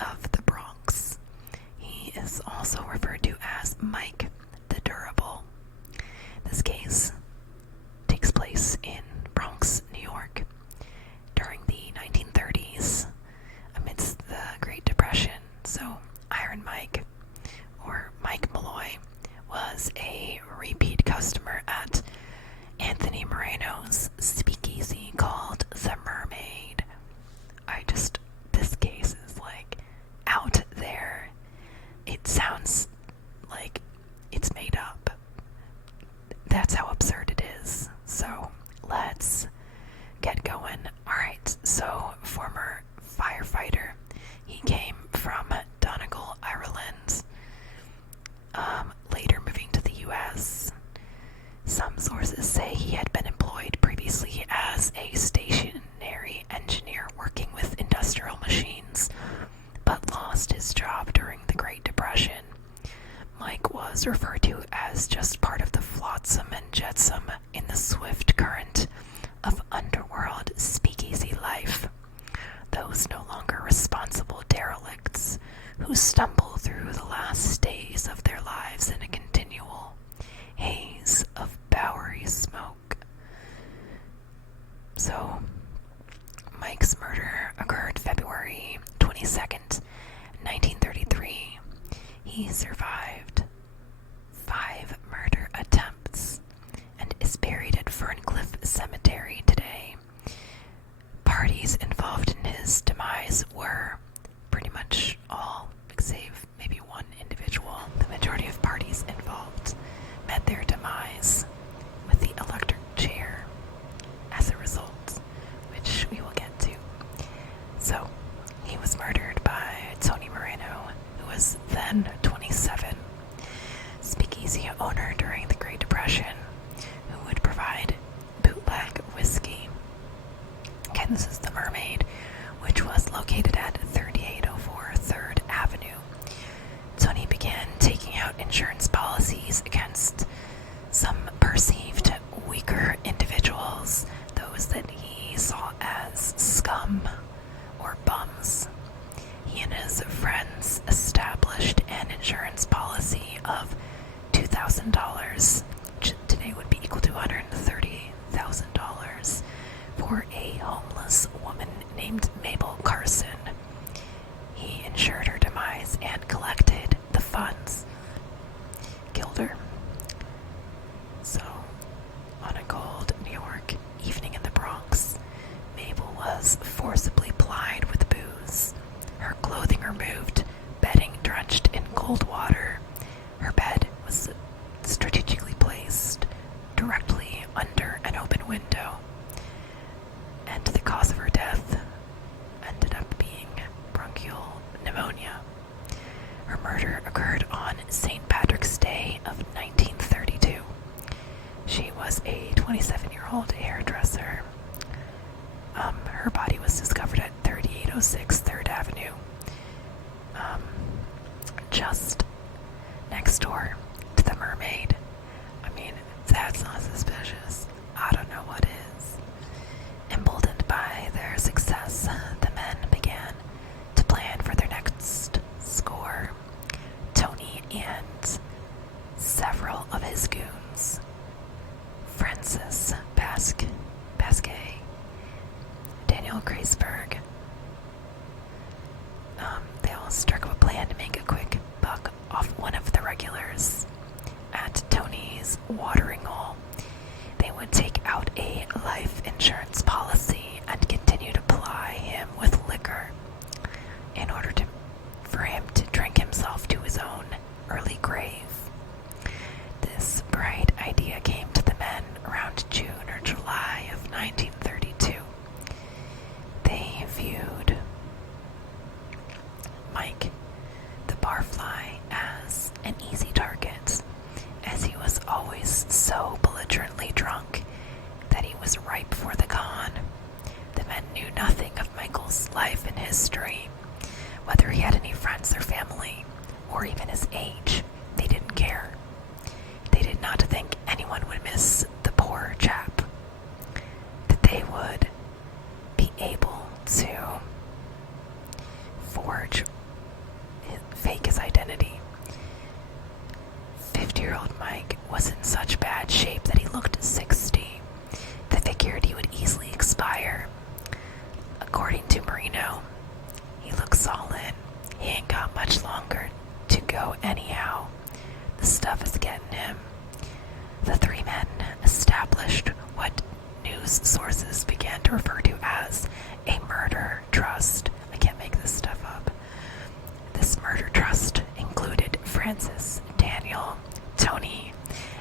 of the Bronx. He is also referred to as Mike the Durable. This case takes place in Bronx, New York, during the 1930s, amidst the Great Depression. So, Iron Mike, or Mike Malloy, was a repeat customer at Anthony Moreno's speakeasy called The Mermaid. This case is like out there. It sounds like it's made up. That's how absurd it is. So let's get going. Alright, so former firefighter. He came from Donegal, Ireland. Later moving to the US. Some sources say he had been employed previously as a stationary engineer working with industrial machines, but lost his job during the Great Depression. Mike was referred to as just part of the flotsam and jetsam in the swift current of underworld speakeasy life. Those no longer responsible derelicts who stumble through the last days of their lives in a continual haze of Bowery smoke. So, Mike's murder occurred February 22nd, 1933. He survived 5 murder attempts and is buried at Ferncliff Cemetery today. Parties involved in his demise were pretty much all, save maybe one individual. The majority of parties involved met their demise with the electric chair as a result, which we will get to. So, he was murdered by Tony Moreno, who was then 27, speakeasy owner during the Great Depression, who would provide bootleg whiskey. Again, this is the Mermaid, which was located at 3804 3rd Avenue. Tony began taking out insurance policies against some perceived weaker individuals, those that he saw as scum or bums. He and his friends established an insurance policy of $2,000, which today would be equal to $130,000, for a homeless woman named Mabel Carson. He insured her demise and collected the funds. Killed her. So, on a cold New York evening in the Bronx, Mabel was forcibly plied with booze, her clothing removed, bedding drenched in cold water. Her bed was strategically placed directly under an open window, and the cause of her death ended up being bronchial pneumonia. Her murder occurred on St. Patrick's Day of 1932. She was a 27-year-old hairdresser. Her body was discovered at 3806 3rd Avenue, just next door to the Mermaid. I mean, if that's not suspicious, I don't know what is. Emboldened by their success, the men began to plan for their next score. Tony and several of his goons, Francis Basque, Daniel Graceberg, they all struck up a plan to make a quick buck off one of the regulars at Tony's watering hole. They would take out a life insurance policy and continue to ply him with liquor in order for him to drink himself to his own early grave. This bright idea came to the men around June or July of 1932. They viewed Mike, the barfly, as an easy target, as he was always so belligerently drunk that he was ripe for the con. The men knew nothing of Michael's life and history, whether he had any friends or family, or even his age. They didn't care. They did not think anyone would miss the poor chap, that they would be able to forge fake his identity. 50-year-old Mike was in such bad shape that he looked 60. They figured he would easily expire. According to Marino, he looks solid. He ain't got much longer to go anyhow. The stuff is getting him. The three men established what news sources began to refer to as a murder trust. I can't make this stuff up. This murder trust included Francis, Daniel, Tony,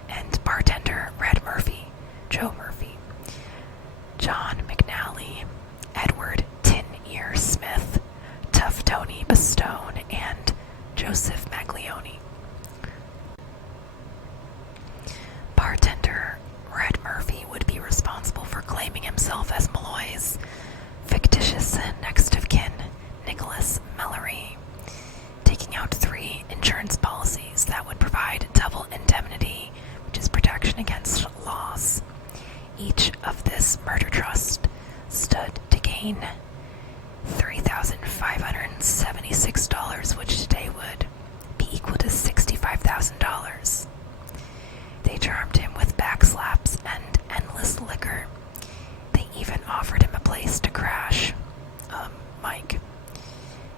and bartender Red Murphy, Joe Murphy, John McNally, Edward Tin Ear Smith, Tough Tony Bastone, and Joseph Maglione. Bartender Red Murphy would be responsible for claiming himself as Malloy's fictitious next of kin, Nicholas Mallory, taking out 3 insurance policies that would provide double indemnity, which is protection against loss. Each of this murder trust stood to gain $3,576, which today would be equal to $65,000. They charmed him with backslaps and endless liquor. They even offered him a place to crash. Mike.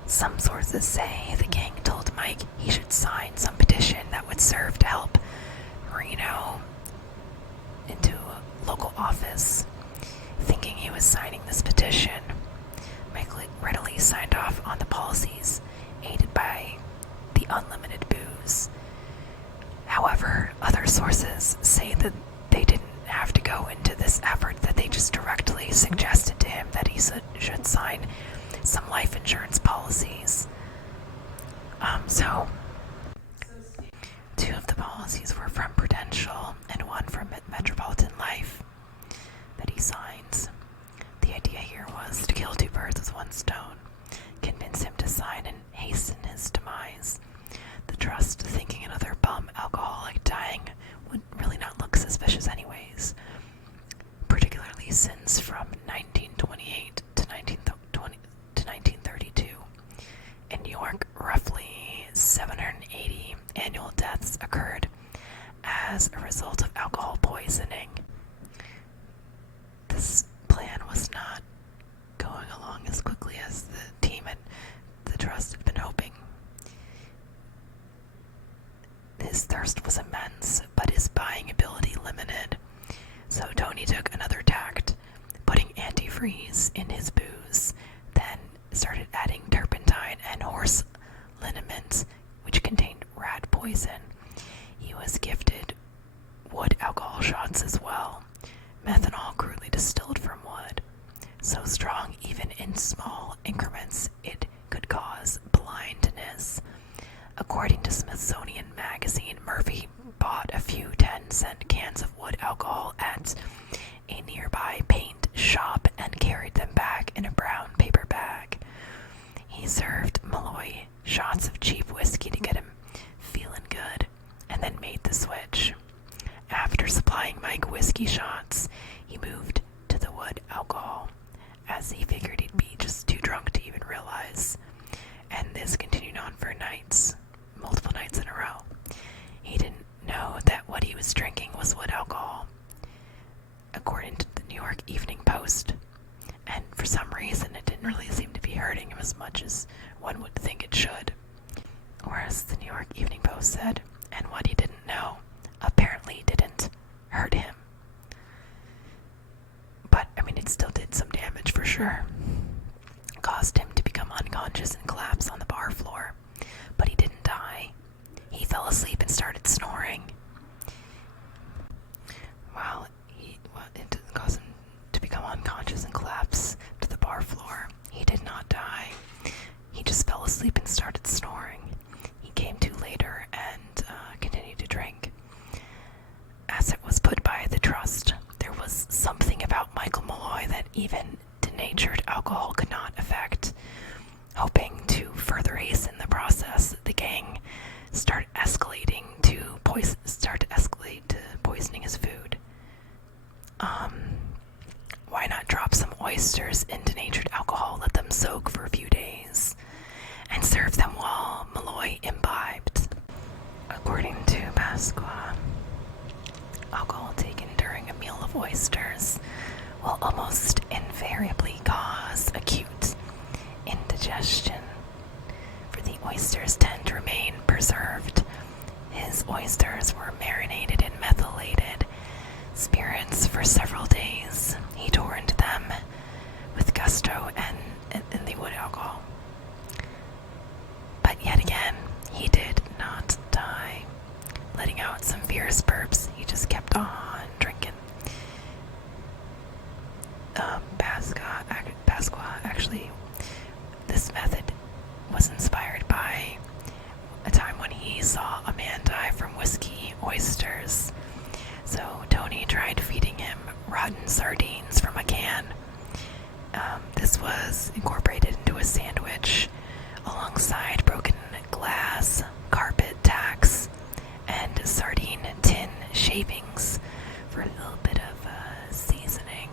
Some sources say the gang told Mike he should sign some petition that would serve to help Marino into a local office. Thinking he was signing this petition, Mike readily signed off on the policies, aided by the unlimited booze. However, other sources say that they didn't have to go into this effort, that they just directly suggested to him that he should sign some life insurance policies. So 2 of the policies were from Prudential and 1 from Metropolitan Life that he signs. The idea here was to kill 2 birds with 1 stone, convince him to sign and hasten his demise. The trust, thinking another bum alcoholic dying would really not look suspicious anyways, particularly since from 1928 to 1932, in New York, roughly 780 annual deaths occurred as a result of alcohol poisoning. This plan was not going along as quickly as the team at the trust had been hoping. His thirst was immense, but his buying ability limited. So Tony took another tact, putting antifreeze in his booze, then started adding turpentine and horse liniment, which contained rat poison. He was gifted wood alcohol shots as well, methanol crudely distilled from wood, so strong even in small increments it could cause blindness. According to Smithsonian Magazine, Murphy bought a few 10-cent cans of wood alcohol at a nearby paint shop and carried them back in a brown paper bag. He served Malloy shots of cheap whiskey to get him feeling good, and then made the switch. After supplying Mike whiskey shots, he moved to the wood alcohol, as he figured he'd be just too drunk to even realize. And this continued on for nights, multiple nights in a row. He didn't know that what he was drinking was wood alcohol, according to the New York Evening Post. And for some reason, it didn't really seem to be hurting him as much as one would think it should. Whereas the New York Evening Post said, and what he didn't know apparently didn't hurt him. But, it still did some damage for sure. It caused him to become unconscious and collapse on the bar floor. But he didn't die. He fell asleep and started snoring. It didn't cause him to become unconscious and collapse to the bar floor. He did not die. He just fell asleep and started snoring. He came to later and continued to drink. As it was put by the trust, there was something about Michael Malloy that even denatured alcohol could not affect. Hoping to further hasten the process, the gang started escalating to poisoning his food. Why not drop some oysters in denatured alcohol, let them soak for a few days, and serve them while Malloy Malloy imbibed. According to Pasqua, alcohol taken during a meal of oysters will almost invariably cause acute indigestion, for the oysters tend to remain preserved. His oysters were marinated in methylated spirits for several days. He tore into them with gusto and in the wood alcohol. But yet again, he did not die. Letting out some fierce burps, he just kept on drinking. Pasqua, actually, this method was inspired by a time when he saw a man die from whiskey oysters. So Tony tried feeding him rotten sardines from a can. This was incorporated into a sandwich alongside broken glass, carpet tacks, and sardine tin shavings for a little bit of seasoning.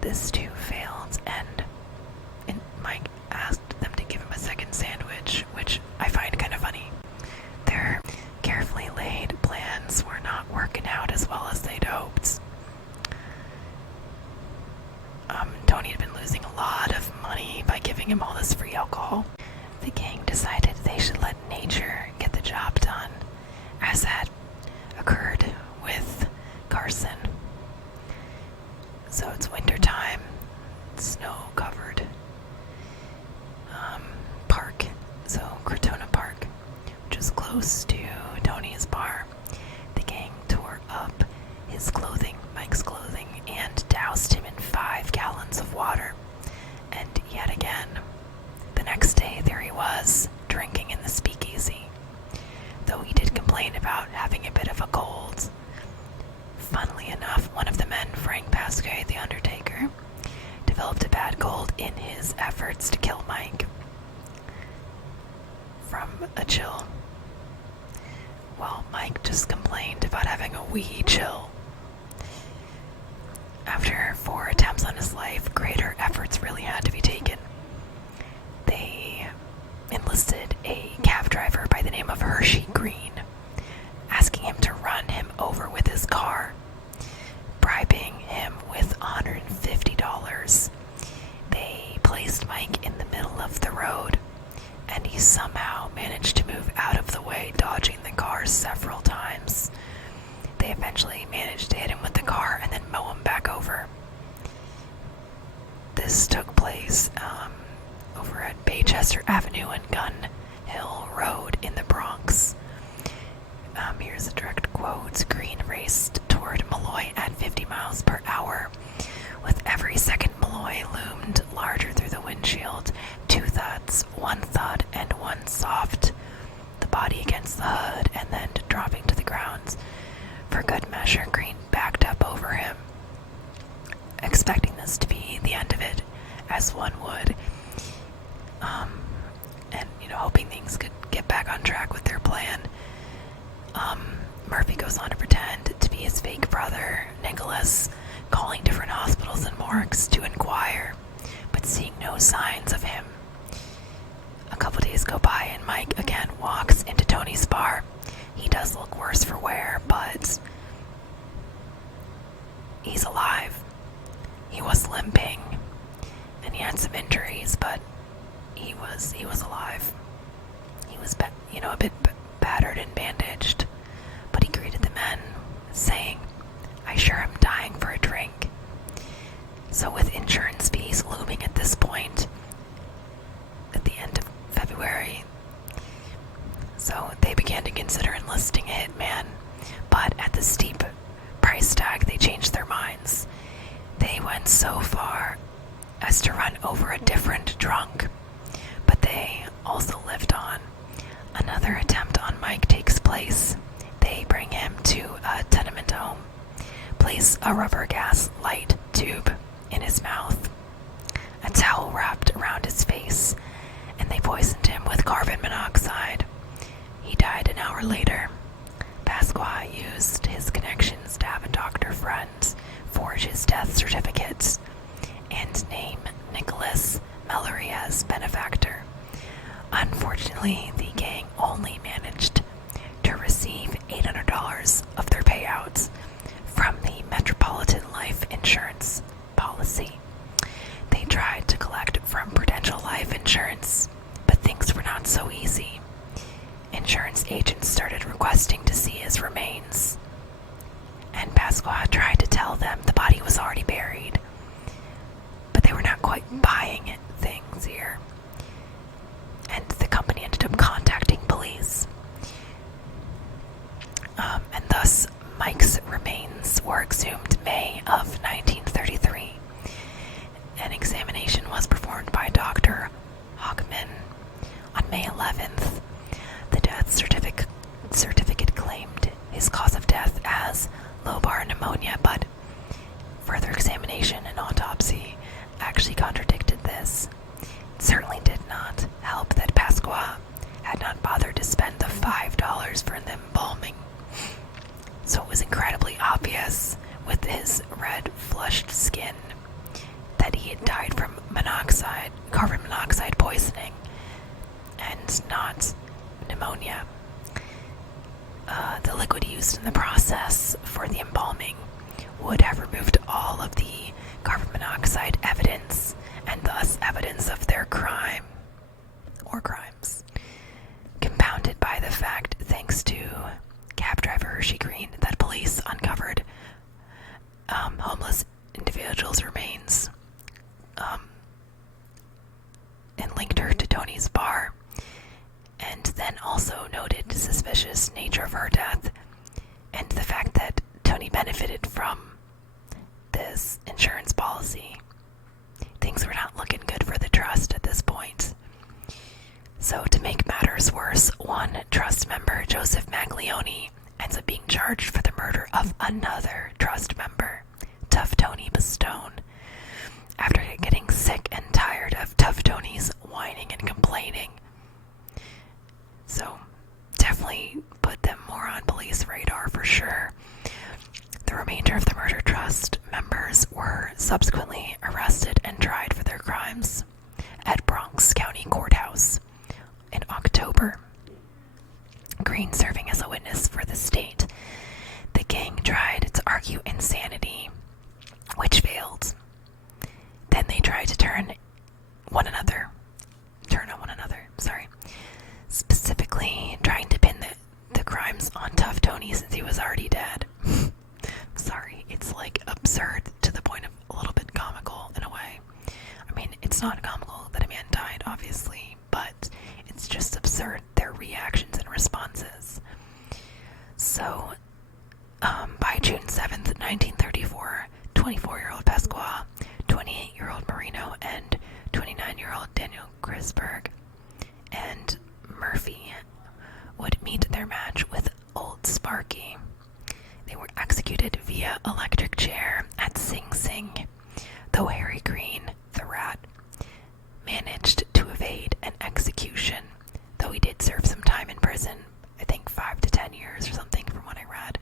This too failed, and Mike asked them to give him a second sandwich, which I find kind of funny. Their carefully laid plans were not working out as well as they'd hoped. Tony had been losing a lot of money by giving him all this free alcohol. The gang decided they should let nature get the job done, as had occurred with Carson. So it's winter time, snow-covered park, so Crotona Park, which is close to Tony's bar. The gang tore up his clothing, Mike's clothing, and doused him in 5 gallons of water. And yet again, the next day there he was, drinking in the speakeasy, though he did complain about having a bit of a cold. Funnily enough, one of the men, Frank Pasquet, the Undertaker, developed a bad cold in his efforts to kill Mike from a chill. Well, Mike just complained about having a wee chill. After 4 attempts on his life, greater efforts really had to be taken. They enlisted a cab driver by the name of Hershey Green, asking him to run him over with his car, bribing him with $150. They placed Mike in the middle of the road, and he somehow managed to move out of the way, dodging the car several times. They eventually managed to hit him with the car and then mow him back over. This took place over at Baychester Avenue and Gun Hill Road in the Bronx. Here's a direct quote. Green raced toward Malloy at 50 miles per hour. With every second, Malloy loomed larger through the windshield. 2 thuds, 1 thud, and 1 soft. The body against the hood, and then dropping to the ground. For good measure, Green backed up over him, expecting this to be the end of it, as one would, and hoping things could get back on track with their plan. Murphy goes on to pretend to be his fake brother, Nicholas, calling different hospitals and morgues to inquire, but seeing no signs of him. A couple days go by and Mike again walks into Tony's bar. He does look worse for wear, but he's alive. He was limping, and he had some injuries, but he was alive. He was a bit battered and bandaged, but he greeted the men, saying, "I sure am dying for a drink." So with insurance fees looming at this point, at the end of February, so they began to consider enlisting a hitman, but at the steep price tag, they changed their minds. They went so far as to run over a different drunk, but they also lived on. Another attempt on Mike takes place. They bring him to a tenement home, place a rubber gas light tube in his mouth, a towel wrapped around his face, and they poisoned him with carbon monoxide. He died an hour later. Pasqua used his connections to have a doctor friend forge his death certificate and name Nicholas Mallory as benefactor. Unfortunately, the gang only managed to receive $800 of their payouts from the Metropolitan Life Insurance policy. They tried to collect from Prudential Life Insurance, but things were not so easy. Insurance agents started requesting to see his remains, and Pasqua tried to tell them the body was already buried, but they were not quite buying things here, and the company ended up contacting police. And thus, Mike's remains were exhumed May of 1933. An examination was performed by Dr. Hockman on May 11th. The death certificate claimed his cause of death as lobar pneumonia, but further examination and autopsy actually contradicted this. It certainly did not help that Pasqua had not bothered to spend the $5 for the embalming. So it was incredibly obvious with his red, flushed skin that he had died from carbon monoxide poisoning, and not pneumonia. The liquid used in the process for the embalming would have removed all of the carbon monoxide evidence, and thus evidence of their crime or crimes, compounded by the fact, thanks to cab driver Hershey Green, that police uncovered homeless individuals' remains and linked her to Tony's bar, and then also noted the suspicious nature of her death and the fact that Tony benefited from this insurance policy. Things were not looking good for the trust at this point. So to make matters worse, one trust member, Joseph Maglione, ends up being charged for the murder of another trust member, Tough Tony Bastone, after getting sick and tired of Tough Tony's whining and complaining. So definitely put them more on police radar for sure. The remainder of the murder trust members were subsequently arrested and tried for their crimes at Bronx County Courthouse in October. Green serving as a witness for the state. The gang tried to argue insanity, which failed. Then they tried to turn on one another, specifically trying to pin the crimes on Tough Tony since he was already dead. Sorry, it's like absurd to the point of a little bit comical in a way. I mean, it's not comical that a man died, obviously, but it's just absurd, their reactions and responses. So, by June 7th, 1934, 24-year-old Pasqua, 28-year-old Marino, and 29-year-old Daniel Grisberg and Murphy would meet their match with Old Sparky. They were executed via electric chair at Sing Sing, though Harry Green, the rat, managed to evade an execution, though he did serve some time in prison, I think 5 to 10 years or something from what I read.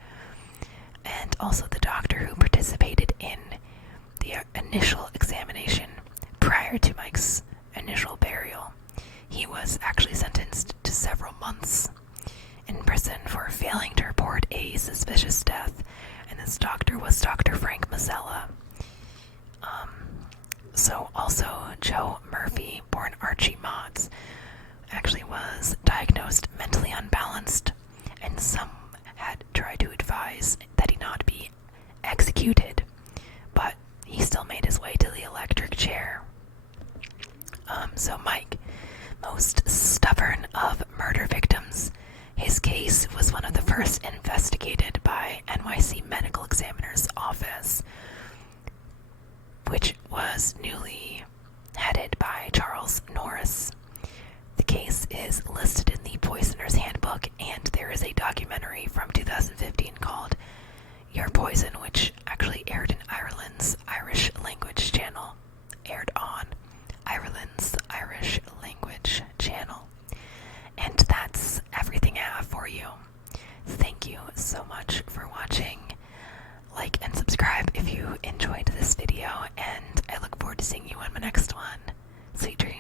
And also the doctor who participated in the initial examination prior to Mike's initial burial, he was actually sentenced to several months in prison for failing to report a suspicious death, and this doctor was Dr. Frank Mazzella. So also Joe Murphy, born Archie Motts, actually was diagnosed mentally unbalanced, and some had tried to advise that he not be executed, but he still made his way to the electric chair. So Mike, most stubborn of murder victims, his case was one of the first investigated by NYC Medical Examiner's Office, which was newly headed by Charles Norris. The case is listed in the Poisoner's Handbook, and there is a documentary from 2015 called Your Poison, which actually aired in Ireland's Irish language channel. And that's everything I have for you. Thank you so much for watching. Like and subscribe if you enjoyed this video, and I look forward to seeing you on my next one. Sweet dreams.